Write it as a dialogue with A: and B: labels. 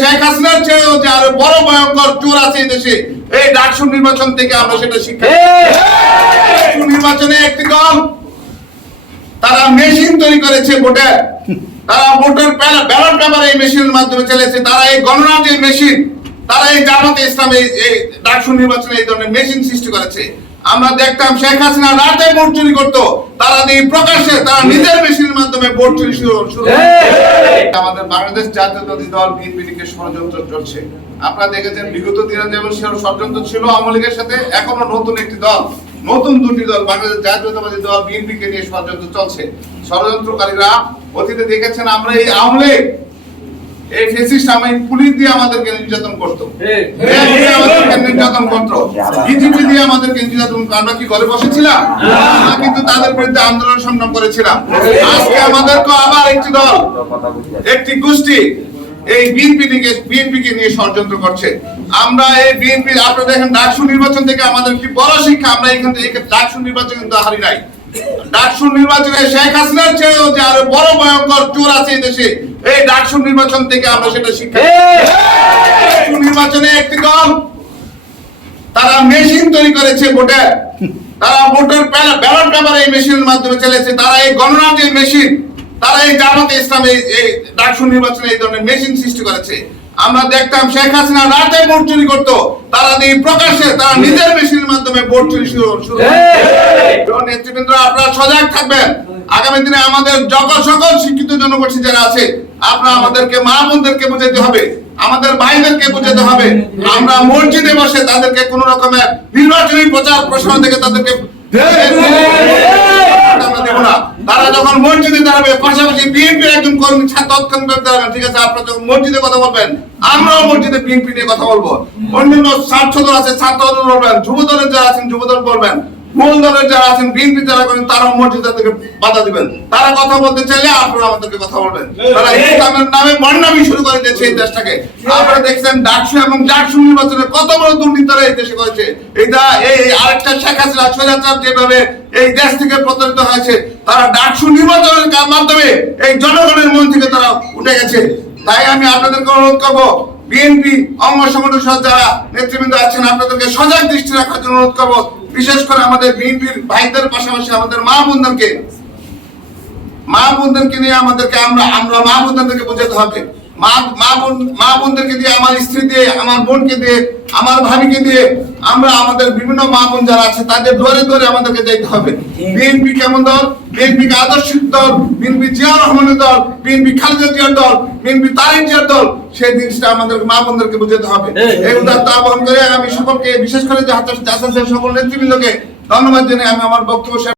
A: শেখ হাসিনার চেয়েও যে আরও বড় ভয়ঙ্কর চোর আছে এই দেশে এই ডাকসু নির্বাচন থেকে আমরা সেটা শিক্ষা নির্বাচনে একটি দল তারা মেশিন তৈরি করেছে ভোটের তারা ভোটের ব্যালট পেপার এই মেশিনের মাধ্যমে চলেছে তারা এই গণনা যে মেশিন তারা এই জামাতে ইসলাম এই ডাকসু নির্বাচনে এই ধরনের মেশিন সৃষ্টি করেছে। আমরা দেখতাম শেখ হাসিনা রাতে ভোট চুরি করতো। তারা দিয়ে প্রকাশ্যে তারা নিজের মেশিনের মাধ্যমে ভোট চুরি শুরু আমাদের বাংলাদেশ জাতীয়তাবাদী দল বিএনপিকে ষড়যন্ত্র চলছে। আপনারা দেখেছেন বিগত দিনে যেমন ষড়যন্ত্র ছিল আওয়ামী লীগের সাথে এখনও নতুন একটি দল নতুন দুটি দল বাংলাদেশ জাতীয়তাবাদী দল বিএনপি কে নিয়ে ষড়যন্ত্র চলছে। ষড়যন্ত্রকারীরা অতীতে দেখেছেন আমরা এই আওয়ামী লীগ এই ফেসিস্ট আমি পুলিশ দিয়ে আমাদেরকে নির্যাতন করতো। আমাদেরকে নির্যাতন করতো। বিজেপি দিয়ে আমাদেরকে নির্যাতন আমরা কি ঘরে বসেছিলাম? আমরা কিন্তু তাদের বিরুদ্ধে আন্দোলন সংগ্রাম করেছিলাম। আজকে আমাদেরকে আবার একটি দল একটি গোষ্ঠী এই বিএনপি কে নিয়ে ষড়যন্ত্র করছে। আমরা এই বিএনপি আপনারা দেখেন ডাকসু নির্বাচন থেকে আমাদের কি বড় শিক্ষা আমরা এখান থেকে ডাকসু নির্বাচন কিন্তু হারি নাই। ডাকসু নির্বাচনে শেখ হাসিনার চেয়েও যে আরও বড় ভয়ঙ্কর চোর আছে এই দেশে এই ডাকসু নির্বাচন থেকে আমরা সেটা শিক্ষা নির্বাচনে একটি দল তারা মেশিন তৈরি করেছে ভোটের তারা ভোটের ব্যালট পেপার এই মেশিনের মাধ্যমে চলেছে তারা এই গণনা যে মেশিন তারা এই জামাতে ইসলাম এই এই ডাকসু নির্বাচনে এই ধরনের মেশিন সৃষ্টি করেছে। আমরা দেখতাম শেখ হাসিনা রাতে ভোট চুরি করতো। তারা দিয়ে প্রকাশ্যে তারা নিজের মেশিনের মাধ্যমে ভোট চুরি শুরু নেতৃবৃন্দ আপনারা সজাগ থাকবেন। আগামী দিনে আমাদের সকল সকল শিক্ষিত জনগোষ্ঠী যারা আছে আপনারা আমাদেরকে মা বোনদেরকে বোঝাতে হবে আমাদের ভাইদেরকে বোঝাতে হবে। আমরা মসজিদে বসে তাদেরকে কোন রকমের নির্বাচনী প্রচার প্রসার থেকে তাদেরকে যখন মসজিদে দাঁড়াবে, পাশাপাশি বিএনপির একজন কর্মী তৎক্ষণাৎ দাঁড়াবেন। ঠিক আছে, আপনারা যখন মসজিদে কথা বলবেন, আমরাও মসজিদে বিএনপি নিয়ে কথা বলব। অন্যান্য ছাত্র দল আছে ছাত্র দল বলবেন যুব দলের যারা আছেন যুব দল বলবেন মূল দলের যারা আছেন বিএনপি যারা করেন তারাও মসজিদে থেকে বাধা দিবেন। তারা কথা বলতে চাইলে আপনারা আমাদেরকে কথা বলবেন। তারা ইসলামের নামে বন্যামি শুরু করে দিয়েছে এই দেশটাকে। আপনারা দেখছেন ডাকসু এবং ডাকসু নির্বাচনে কত বড় দুর্নীতি তারা এই দেশে করেছে। এটা এই আরেকটা শেখ হাসিনা স্বৈরাচার যেভাবে এই দেশ থেকে প্রতারিত হয়েছে তারা ডাকসু নির্বাচনের মাধ্যমে এই জনগণের মন থেকে তারা উঠে গেছে। তাই আমি আপনাদেরকে অনুরোধ করব বিএনপি অঙ্গ সংগঠন যারা নেতৃবৃন্দ আছেন আপনাদেরকে সজাগ দৃষ্টি রাখার জন্য অনুরোধ করব। বিশেষ করে আমাদের বিএনপির ভাইদের পাশাপাশি আমাদের মা বোনদেরকে মা বোনদেরকে নিয়ে আমাদেরকে আমরা আমরা মা বোনদেরকে বোঝাতে হবে। মা মা বোন মা বোনদেরকে দিয়ে আমার স্ত্রী দিয়ে আমার বোনকে দিয়ে আমার ভাবিকে দিয়ে আমরা আমাদের বিভিন্ন মা বোন যারা আছে তাদের আমাদেরকে যেতে হবে। বিএনপি কেমন দল? বিএনপি আদর্শিক দল? বিএনপি জিয়া রহমানের দল? বিএনপি খালেদা জিয়ার দল? বিএনপি তারেক জিয়ার দল? সেই জিনিসটা আমাদের মা বোনদেরকে বোঝাতে হবে। এই উদারতা আহ্বান করে আমি সকলকে বিশেষ করে যে হাতে সকল নেতৃবৃন্দকে ধন্যবাদ জানিয়ে আমি আমার বক্তব্য